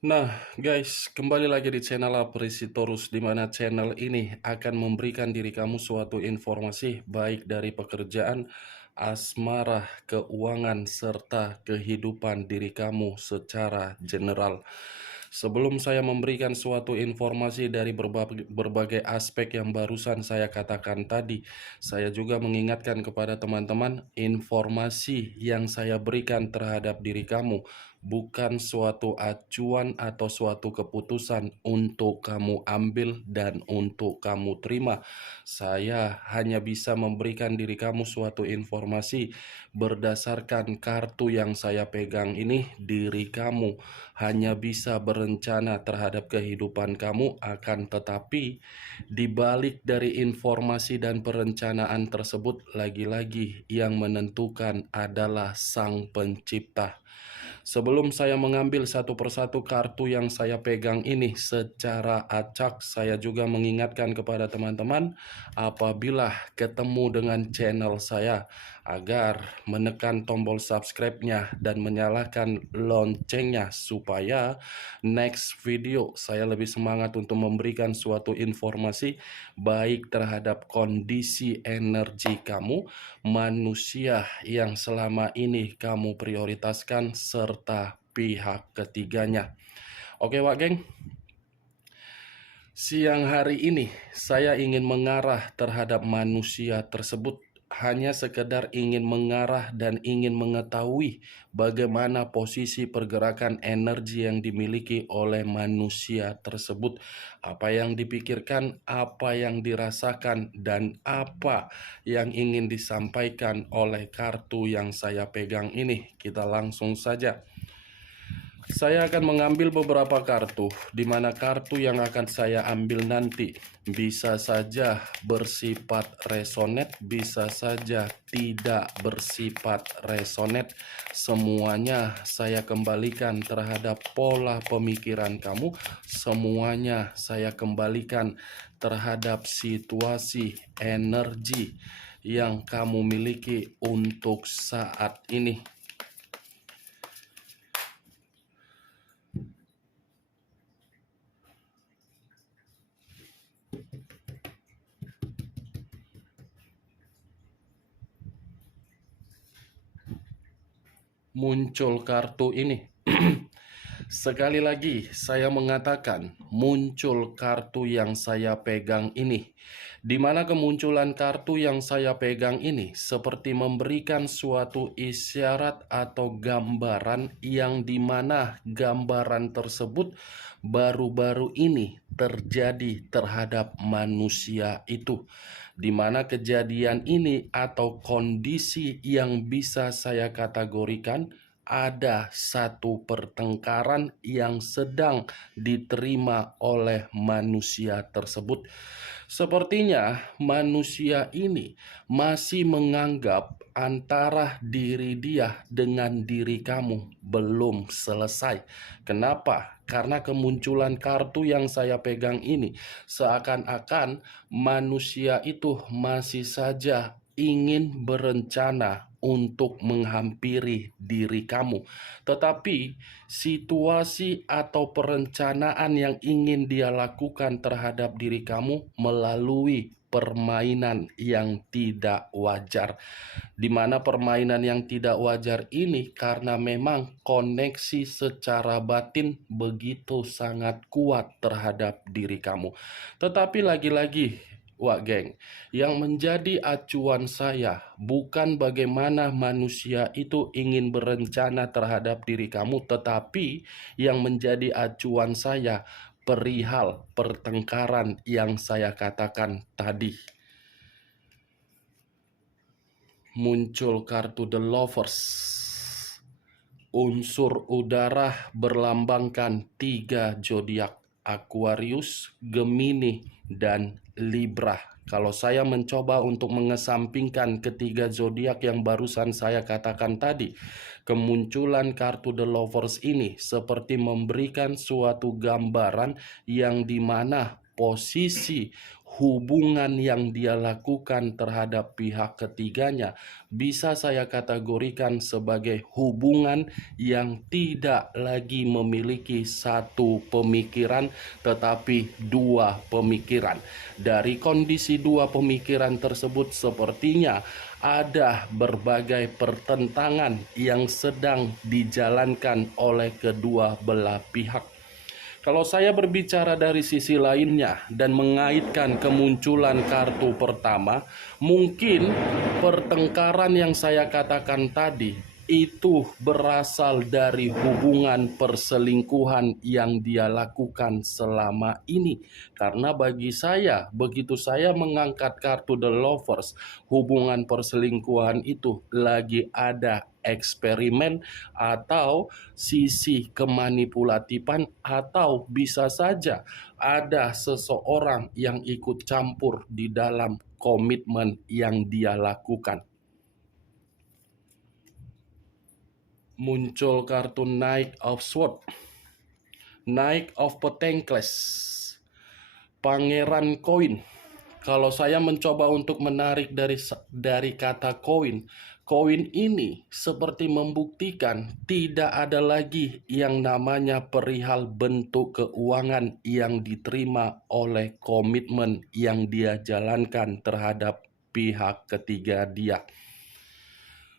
Nah, guys, kembali lagi di channel Apresitorus, di mana channel ini akan memberikan diri kamu suatu informasi baik dari pekerjaan, asmara, keuangan, serta kehidupan diri kamu secara general. Sebelum saya memberikan suatu informasi dari berbagai aspek yang barusan saya katakan tadi, saya juga mengingatkan kepada teman-teman, informasi yang saya berikan terhadap diri kamu bukan suatu acuan atau suatu keputusan untuk kamu ambil dan untuk kamu terima. Saya hanya bisa memberikan diri kamu suatu informasi berdasarkan kartu yang saya pegang ini. Diri kamu hanya bisa berencana terhadap kehidupan kamu, akan tetapi di balik dari informasi dan perencanaan tersebut, lagi-lagi yang menentukan adalah Sang Pencipta. Sebelum saya mengambil satu persatu kartu yang saya pegang ini secara acak, saya juga mengingatkan kepada teman-teman apabila ketemu dengan channel saya agar menekan tombol subscribe-nya dan menyalakan loncengnya supaya next video saya lebih semangat untuk memberikan suatu informasi baik terhadap kondisi energi kamu, manusia yang selama ini kamu prioritaskan, serta pihak ketiganya. Oke Wak Geng, siang hari ini saya ingin mengarah terhadap manusia tersebut, hanya sekedar ingin mengarah dan ingin mengetahui bagaimana posisi pergerakan energi yang dimiliki oleh manusia tersebut, apa yang dipikirkan, apa yang dirasakan, dan apa yang ingin disampaikan oleh kartu yang saya pegang ini. Kita langsung saja. Saya akan mengambil beberapa kartu, di mana kartu yang akan saya ambil nanti bisa saja bersifat resonate, bisa saja tidak bersifat resonate. Semuanya saya kembalikan terhadap pola pemikiran kamu, semuanya saya kembalikan terhadap situasi energi yang kamu miliki untuk saat ini. Muncul kartu ini. Sekali lagi saya mengatakan muncul kartu yang saya pegang ini, di mana kemunculan kartu yang saya pegang ini seperti memberikan suatu isyarat atau gambaran, yang dimana gambaran tersebut baru-baru ini terjadi terhadap manusia itu, di mana kejadian ini atau kondisi yang bisa saya kategorikan ada satu pertengkaran yang sedang diterima oleh manusia tersebut. Sepertinya manusia ini masih menganggap antara diri dia dengan diri kamu belum selesai. Kenapa? Karena kemunculan kartu yang saya pegang ini seakan-akan manusia itu masih saja ingin berencana untuk menghampiri diri kamu. Tetapi situasi atau perencanaan yang ingin dia lakukan terhadap diri kamu melalui permainan yang tidak wajar, di mana permainan yang tidak wajar ini karena memang koneksi secara batin begitu sangat kuat terhadap diri kamu. Tetapi lagi-lagi Wak Geng, yang menjadi acuan saya bukan bagaimana manusia itu ingin berencana terhadap diri kamu, tetapi yang menjadi acuan saya perihal pertengkaran yang saya katakan tadi. Muncul kartu The Lovers. Unsur udara berlambangkan 3 zodiak: Aquarius, Gemini, dan Libra. Kalau saya mencoba untuk mengesampingkan ketiga zodiak yang barusan saya katakan tadi, kemunculan kartu The Lovers ini seperti memberikan suatu gambaran yang dimana posisi hubungan yang dia lakukan terhadap pihak ketiganya bisa saya kategorikan sebagai hubungan yang tidak lagi memiliki satu pemikiran tetapi dua pemikiran. Dari kondisi dua pemikiran tersebut sepertinya ada berbagai pertentangan yang sedang dijalankan oleh kedua belah pihak. Kalau saya berbicara dari sisi lainnya dan mengaitkan kemunculan kartu pertama, mungkin pertengkaran yang saya katakan tadi itu berasal dari hubungan perselingkuhan yang dia lakukan selama ini. Karena bagi saya, begitu saya mengangkat kartu The Lovers, hubungan perselingkuhan itu lagi ada eksperimen atau sisi kemanipulatifan, atau bisa saja ada seseorang yang ikut campur di dalam komitmen yang dia lakukan. Muncul kartu Knight of Swords, Knight of Pentacles, Pangeran Koin. Kalau saya mencoba untuk menarik dari kata koin, koin ini seperti membuktikan tidak ada lagi yang namanya perihal bentuk keuangan yang diterima oleh komitmen yang dia jalankan terhadap pihak ketiga dia.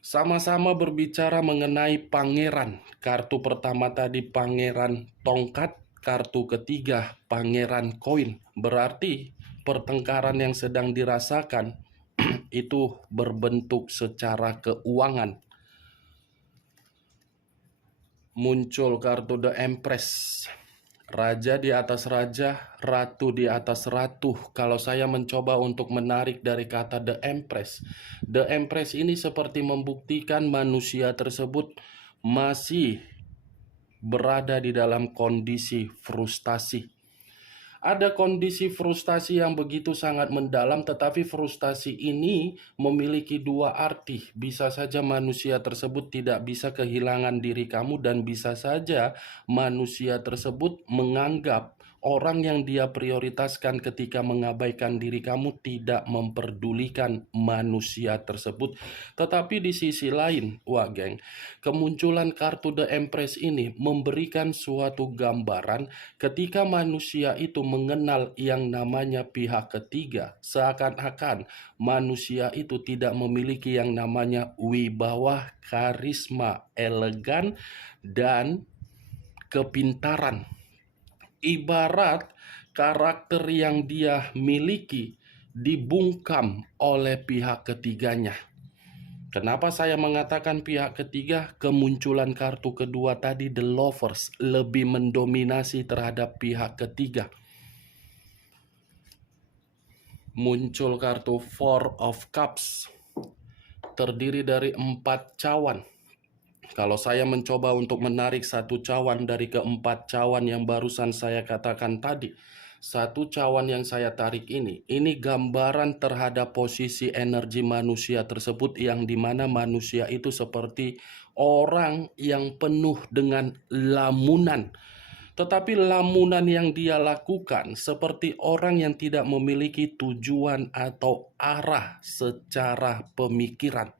Sama-sama berbicara mengenai pangeran. Kartu pertama tadi pangeran tongkat, kartu ketiga pangeran koin. Berarti pertengkaran yang sedang dirasakan itu berbentuk secara keuangan. Muncul kartu The Empress, raja di atas raja, ratu di atas ratu. Kalau saya mencoba untuk menarik dari kata The Empress ini seperti membuktikan manusia tersebut masih berada di dalam kondisi frustasi. Ada kondisi frustasi yang begitu sangat mendalam, tetapi frustasi ini memiliki dua arti. Bisa saja manusia tersebut tidak bisa kehilangan diri kamu, dan bisa saja manusia tersebut menganggap orang yang dia prioritaskan ketika mengabaikan diri kamu tidak memperdulikan manusia tersebut. Tetapi di sisi lain, wah geng, kemunculan kartu The Empress ini memberikan suatu gambaran ketika manusia itu mengenal yang namanya pihak ketiga, seakan-akan manusia itu tidak memiliki yang namanya wibawa, karisma, elegan, dan kepintaran. Ibarat karakter yang dia miliki dibungkam oleh pihak ketiganya. Kenapa saya mengatakan pihak ketiga? Kemunculan kartu kedua tadi, The Lovers, lebih mendominasi terhadap pihak ketiga. Muncul kartu Four of Cups, terdiri dari 4 cawan. Kalau saya mencoba untuk menarik satu cawan dari keempat cawan yang barusan saya katakan tadi, satu cawan yang saya tarik ini gambaran terhadap posisi energi manusia tersebut, yang dimana manusia itu seperti orang yang penuh dengan lamunan. Tetapi lamunan yang dia lakukan seperti orang yang tidak memiliki tujuan atau arah secara pemikiran.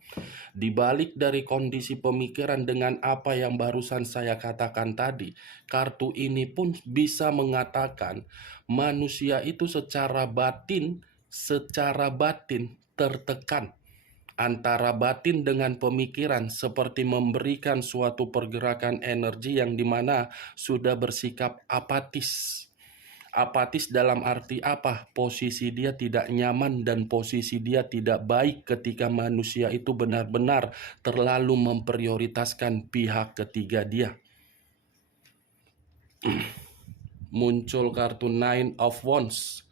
Di balik dari kondisi pemikiran dengan apa yang barusan saya katakan tadi, kartu ini pun bisa mengatakan manusia itu secara batin tertekan. Antara batin dengan pemikiran seperti memberikan suatu pergerakan energi yang dimana sudah bersikap apatis. Apatis dalam arti apa? Posisi dia tidak nyaman dan posisi dia tidak baik ketika manusia itu benar-benar terlalu memprioritaskan pihak ketiga dia. Muncul kartu Nine of Wands,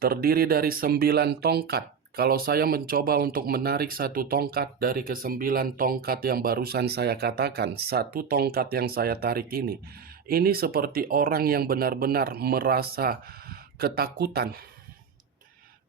terdiri dari 9 tongkat. Kalau saya mencoba untuk menarik satu tongkat dari ke-9 tongkat yang barusan saya katakan, satu tongkat yang saya tarik ini seperti orang yang benar-benar merasa ketakutan.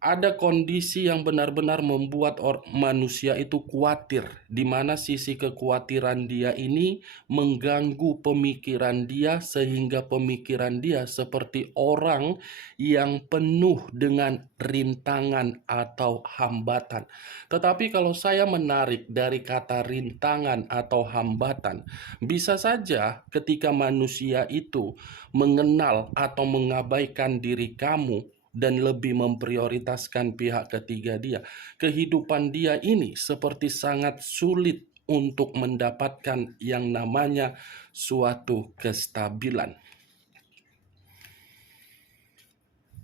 Ada kondisi yang benar-benar membuat manusia itu khawatir, di mana sisi kekhawatiran dia ini mengganggu pemikiran dia, sehingga pemikiran dia seperti orang yang penuh dengan rintangan atau hambatan. Tetapi kalau saya menarik dari kata rintangan atau hambatan, bisa saja ketika manusia itu mengenal atau mengabaikan diri kamu dan lebih memprioritaskan pihak ketiga dia, kehidupan dia ini seperti sangat sulit untuk mendapatkan yang namanya suatu kestabilan.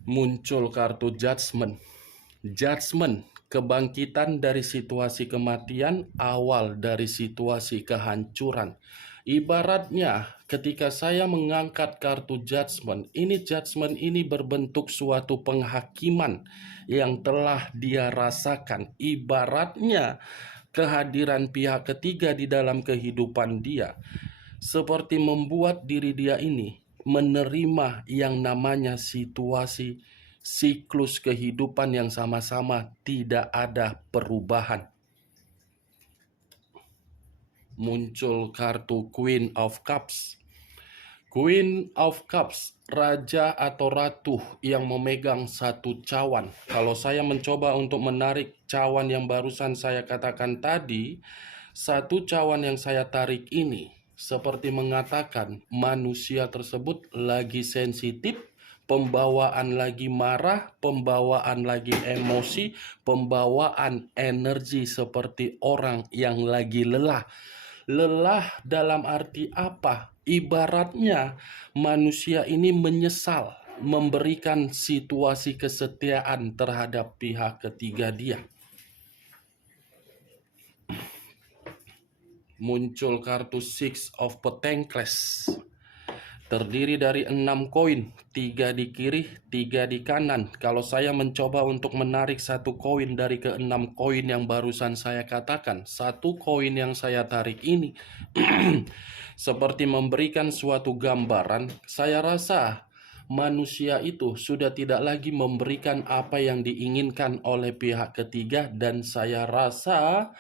Muncul kartu judgment. Judgment, kebangkitan dari situasi kematian, awal dari situasi kehancuran. Ibaratnya ketika saya mengangkat kartu judgment ini berbentuk suatu penghakiman yang telah dia rasakan. Ibaratnya kehadiran pihak ketiga di dalam kehidupan dia seperti membuat diri dia ini menerima yang namanya situasi siklus kehidupan yang sama-sama tidak ada perubahan. Muncul kartu Queen of Cups. Queen of Cups, raja atau ratu yang memegang satu cawan. Kalau saya mencoba untuk menarik cawan yang barusan saya katakan tadi, satu cawan yang saya tarik ini seperti mengatakan manusia tersebut lagi sensitif, pembawaan lagi marah, pembawaan lagi emosi, pembawaan energi seperti orang yang lagi lelah. Lelah dalam arti apa? Ibaratnya manusia ini menyesal memberikan situasi kesetiaan terhadap pihak ketiga dia. Muncul kartu Six of Pentacles. Terdiri dari 6 koin, 3 di kiri, 3 di kanan. Kalau saya mencoba untuk menarik satu koin dari ke-6 koin yang barusan saya katakan, satu koin yang saya tarik ini seperti memberikan suatu gambaran. Saya rasa manusia itu sudah tidak lagi memberikan apa yang diinginkan oleh pihak ketiga, dan saya rasa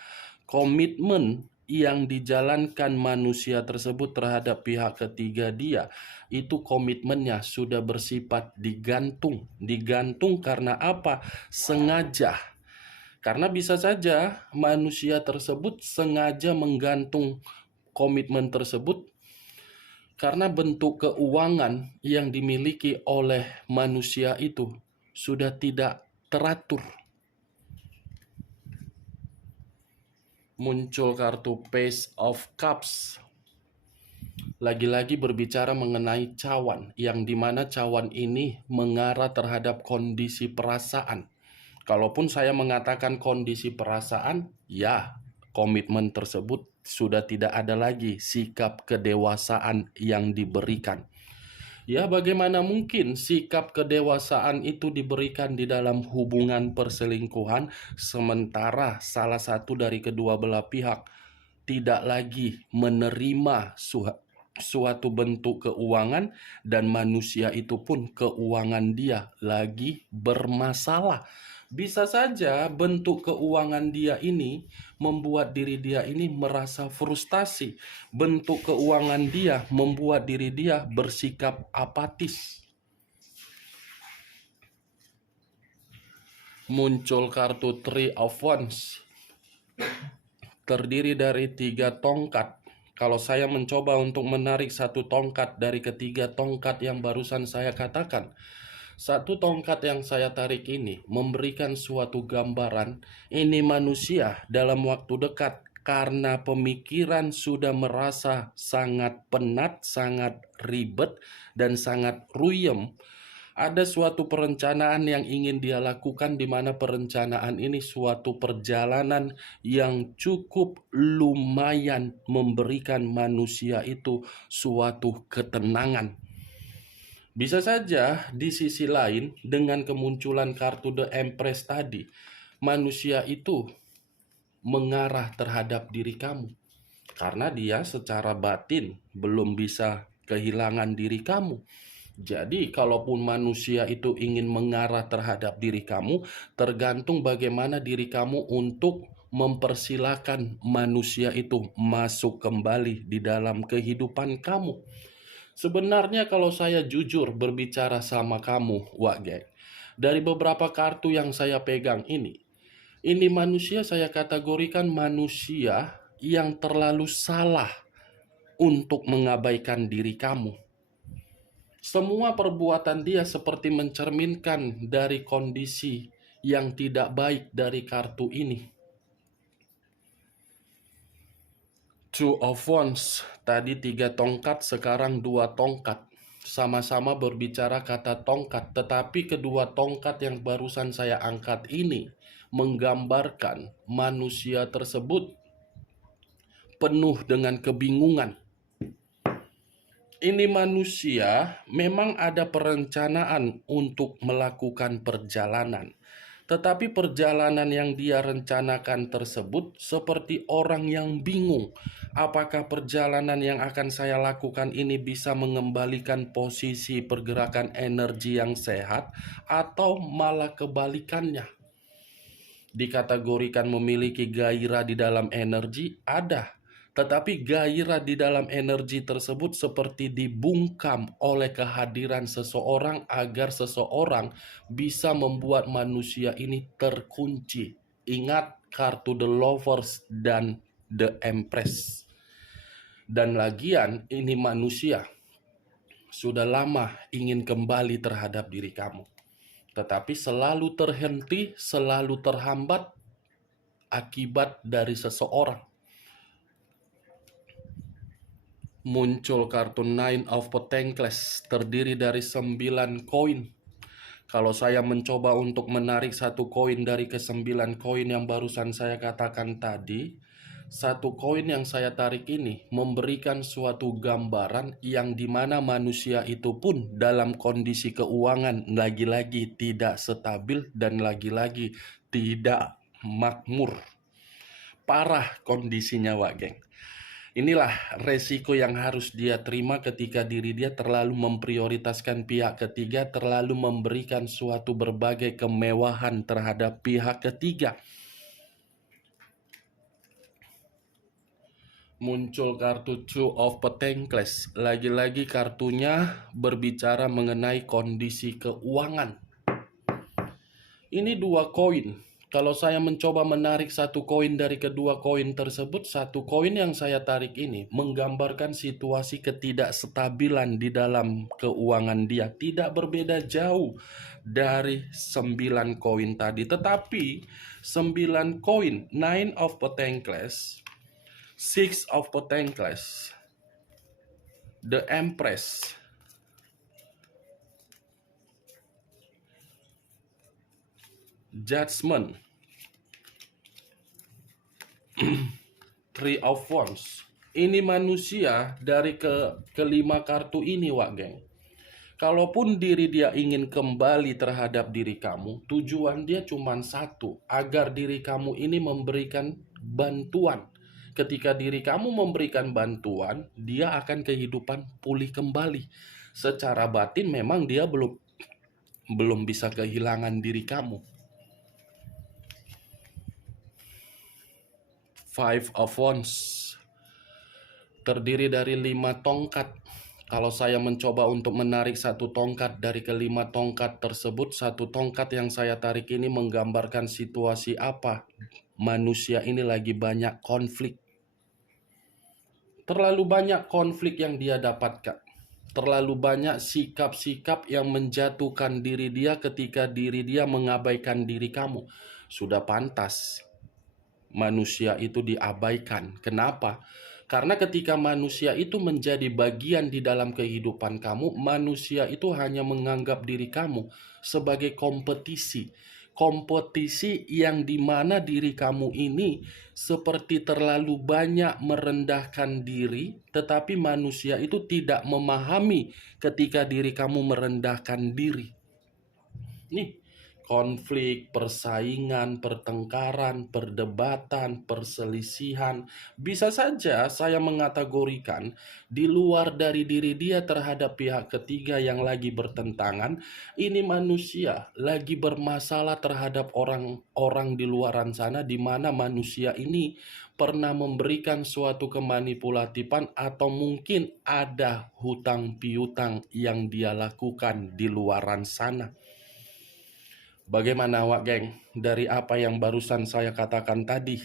komitmen yang dijalankan manusia tersebut terhadap pihak ketiga dia, itu komitmennya sudah bersifat digantung. Digantung karena apa? Sengaja. Karena bisa saja manusia tersebut sengaja menggantung komitmen tersebut karena bentuk keuangan yang dimiliki oleh manusia itu sudah tidak teratur. Muncul kartu Page of Cups. Lagi-lagi berbicara mengenai cawan, yang dimana cawan ini mengarah terhadap kondisi perasaan. Kalaupun saya mengatakan kondisi perasaan, ya, komitmen tersebut sudah tidak ada lagi sikap kedewasaan yang diberikan. Ya, bagaimana mungkin sikap kedewasaan itu diberikan di dalam hubungan perselingkuhan, sementara salah satu dari kedua belah pihak tidak lagi menerima suatu bentuk keuangan, dan manusia itu pun keuangan dia lagi bermasalah. Bisa saja bentuk keuangan dia ini membuat diri dia ini merasa frustasi. Bentuk keuangan dia membuat diri dia bersikap apatis. Muncul kartu Three of Wands. Terdiri dari 3 tongkat. Kalau saya mencoba untuk menarik satu tongkat dari ketiga tongkat yang barusan saya katakan, satu tongkat yang saya tarik ini memberikan suatu gambaran, ini manusia dalam waktu dekat karena pemikiran sudah merasa sangat penat, sangat ribet, dan sangat ruyem. Ada suatu perencanaan yang ingin dia lakukan, di mana perencanaan ini suatu perjalanan yang cukup lumayan memberikan manusia itu suatu ketenangan. Bisa saja di sisi lain dengan kemunculan kartu The Empress tadi, manusia itu mengarah terhadap diri kamu karena dia secara batin belum bisa kehilangan diri kamu. Jadi, kalaupun manusia itu ingin mengarah terhadap diri kamu, tergantung bagaimana diri kamu untuk mempersilahkan manusia itu masuk kembali di dalam kehidupan kamu. Sebenarnya kalau saya jujur berbicara sama kamu, Wak Geng, dari beberapa kartu yang saya pegang ini manusia saya kategorikan manusia yang terlalu salah untuk mengabaikan diri kamu. Semua perbuatan dia seperti mencerminkan dari kondisi yang tidak baik dari kartu ini. Two of Wands, tadi 3 tongkat, sekarang 2 tongkat. Sama-sama berbicara kata tongkat, tetapi kedua tongkat yang barusan saya angkat ini menggambarkan manusia tersebut penuh dengan kebingungan. Ini manusia memang ada perencanaan untuk melakukan perjalanan. Tetapi perjalanan yang dia rencanakan tersebut seperti orang yang bingung. Apakah perjalanan yang akan saya lakukan ini bisa mengembalikan posisi pergerakan energi yang sehat atau malah kebalikannya? Dikategorikan memiliki gairah di dalam energi, ada. Tetapi gairah di dalam energi tersebut seperti dibungkam oleh kehadiran seseorang agar seseorang bisa membuat manusia ini terkunci. Ingat kartu The Lovers dan The Empress. Dan lagian ini manusia sudah lama ingin kembali terhadap diri kamu. Tetapi selalu terhenti, selalu terhambat akibat dari seseorang. Muncul kartu Nine of Pentacles terdiri dari 9 koin. Kalau saya mencoba untuk menarik satu koin dari ke-9 koin yang barusan saya katakan tadi, satu koin yang saya tarik ini memberikan suatu gambaran yang dimana manusia itu pun dalam kondisi keuangan lagi-lagi tidak stabil dan lagi-lagi tidak makmur. Parah kondisinya, Wak Geng. Inilah resiko yang harus dia terima ketika diri dia terlalu memprioritaskan pihak ketiga, terlalu memberikan suatu berbagai kemewahan terhadap pihak ketiga. Muncul kartu Two of Pentacles. Lagi-lagi kartunya berbicara mengenai kondisi keuangan. Ini 2 koin. Kalau saya mencoba menarik satu koin dari kedua koin tersebut, satu koin yang saya tarik ini menggambarkan situasi ketidakstabilan di dalam keuangan dia. Tidak berbeda jauh dari 9 koin tadi. Tetapi 9 koin, Nine of Pentacles, Six of Pentacles, The Empress, Judgment, Three of Wands. Ini manusia dari kelima kartu ini, Wak Geng. Kalaupun diri dia ingin kembali terhadap diri kamu, tujuan dia cuma satu, agar diri kamu ini memberikan bantuan. Ketika diri kamu memberikan bantuan, dia akan kehidupan pulih kembali. Secara batin memang dia belum bisa kehilangan diri kamu. Five of Wands terdiri dari 5 tongkat. Kalau saya mencoba untuk menarik satu tongkat dari kelima tongkat tersebut, satu tongkat yang saya tarik ini menggambarkan situasi apa? Manusia ini lagi banyak konflik. Terlalu banyak konflik yang dia dapatkan. Terlalu banyak sikap-sikap yang menjatuhkan diri dia ketika diri dia mengabaikan diri kamu. Sudah pantas manusia itu diabaikan. Kenapa? Karena ketika manusia itu menjadi bagian di dalam kehidupan kamu, manusia itu hanya menganggap diri kamu sebagai kompetisi. Kompetisi yang dimana diri kamu ini seperti terlalu banyak merendahkan diri, tetapi manusia itu tidak memahami ketika diri kamu merendahkan diri. Nih, konflik, persaingan, pertengkaran, perdebatan, perselisihan. Bisa saja saya mengategorikan di luar dari diri dia terhadap pihak ketiga yang lagi bertentangan, ini manusia lagi bermasalah terhadap orang-orang di luaran sana, di mana manusia ini pernah memberikan suatu kemanipulatifan atau mungkin ada hutang piutang yang dia lakukan di luaran sana. Bagaimana Wak Geng dari apa yang barusan saya katakan tadi?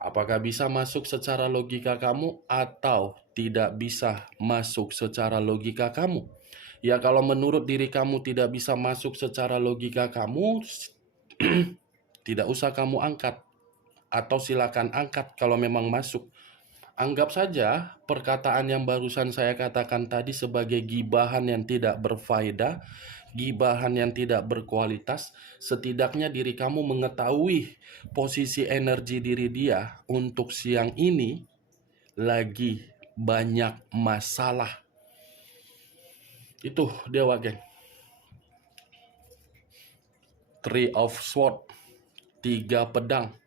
Apakah bisa masuk secara logika kamu atau tidak bisa masuk secara logika kamu? Ya kalau menurut diri kamu tidak bisa masuk secara logika kamu, tidak usah kamu angkat. Atau silakan angkat kalau memang masuk. Anggap saja perkataan yang barusan saya katakan tadi sebagai gibahan yang tidak berfaedah, gibahan yang tidak berkualitas. Setidaknya diri kamu mengetahui posisi energi diri dia untuk siang ini lagi banyak masalah. Itu Dewa Geng. Three of Swords, 3 pedang.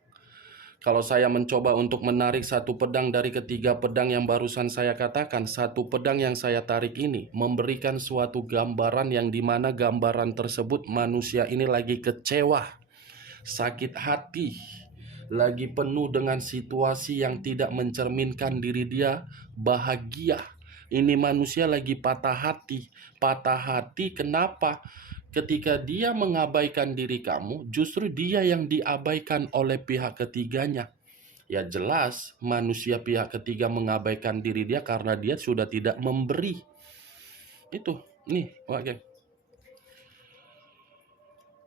Kalau saya mencoba untuk menarik satu pedang dari ketiga pedang yang barusan saya katakan, satu pedang yang saya tarik ini memberikan suatu gambaran yang dimana gambaran tersebut manusia ini lagi kecewa, sakit hati, lagi penuh dengan situasi yang tidak mencerminkan diri dia bahagia. Ini manusia lagi patah hati. Patah hati kenapa? Ketika dia mengabaikan diri kamu, justru dia yang diabaikan oleh pihak ketiganya. Ya jelas manusia pihak ketiga mengabaikan diri dia karena dia sudah tidak memberi. Itu, nih, oke.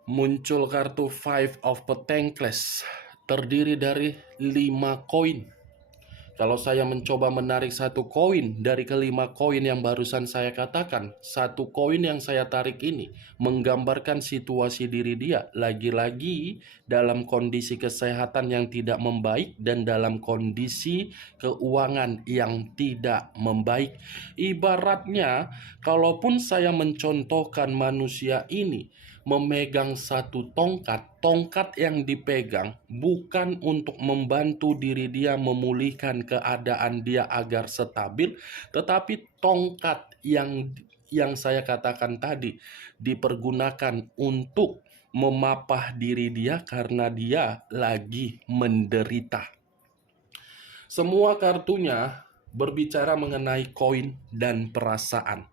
Muncul kartu Five of Pentacles, terdiri dari 5 koin. Kalau saya mencoba menarik satu koin dari kelima koin yang barusan saya katakan, satu koin yang saya tarik ini menggambarkan situasi diri dia lagi-lagi dalam kondisi kesehatan yang tidak membaik dan dalam kondisi keuangan yang tidak membaik. Ibaratnya, kalaupun saya mencontohkan manusia ini memegang satu tongkat, tongkat yang dipegang bukan untuk membantu diri dia memulihkan keadaan dia agar stabil, tetapi tongkat yang saya katakan tadi dipergunakan untuk memapah diri dia karena dia lagi menderita. Semua kartunya berbicara mengenai koin dan perasaan.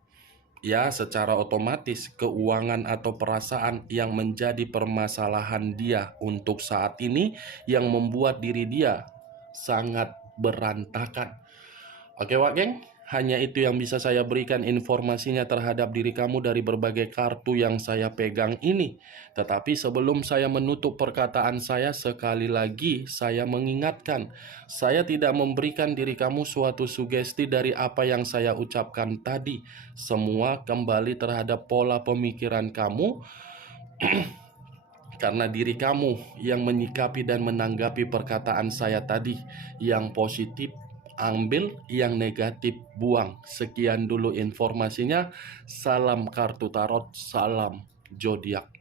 Ya, secara otomatis keuangan atau perasaan yang menjadi permasalahan dia untuk saat ini yang membuat diri dia sangat berantakan. Oke Wak Geng, hanya itu yang bisa saya berikan informasinya terhadap diri kamu dari berbagai kartu yang saya pegang ini. Tetapi sebelum saya menutup perkataan saya, sekali lagi saya mengingatkan, saya tidak memberikan diri kamu suatu sugesti dari apa yang saya ucapkan tadi. Semua kembali terhadap pola pemikiran kamu, karena diri kamu yang menyikapi dan menanggapi perkataan saya tadi. Yang positif ambil, yang negatif buang. Sekian dulu informasinya. Salam kartu tarot, salam zodiak.